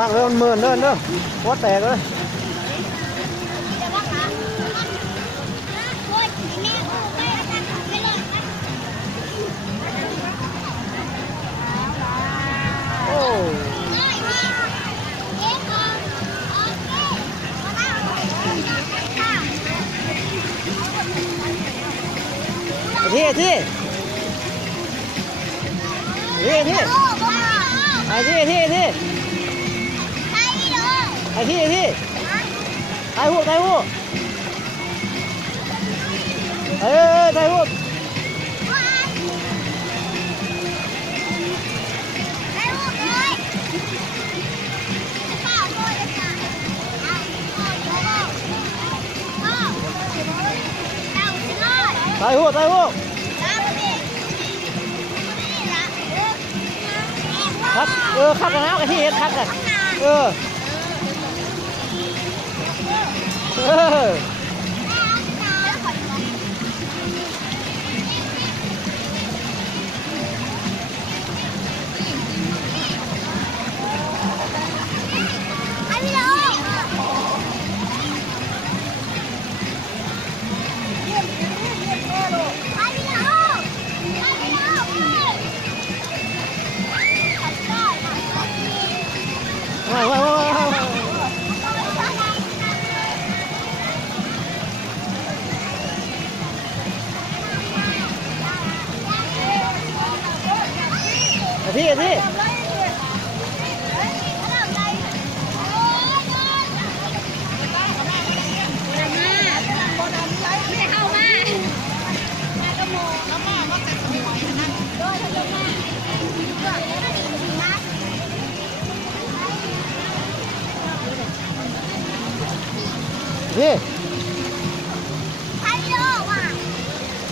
มากเลยมันเมินเด้อหัวแตกเลยโอ้ที่ไอ้ที่ไอ้ที่ไอ้ที่ไอ้ที่ไอ้ที่ไอ้ที่ไอ้ที่ไอ้หูไอ้หูไอ้หูไอ้หูไอ้หูคัดคัดกันแล้วไอ้ที่เห็นคัดกันที่ที่นี่